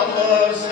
Allah'ım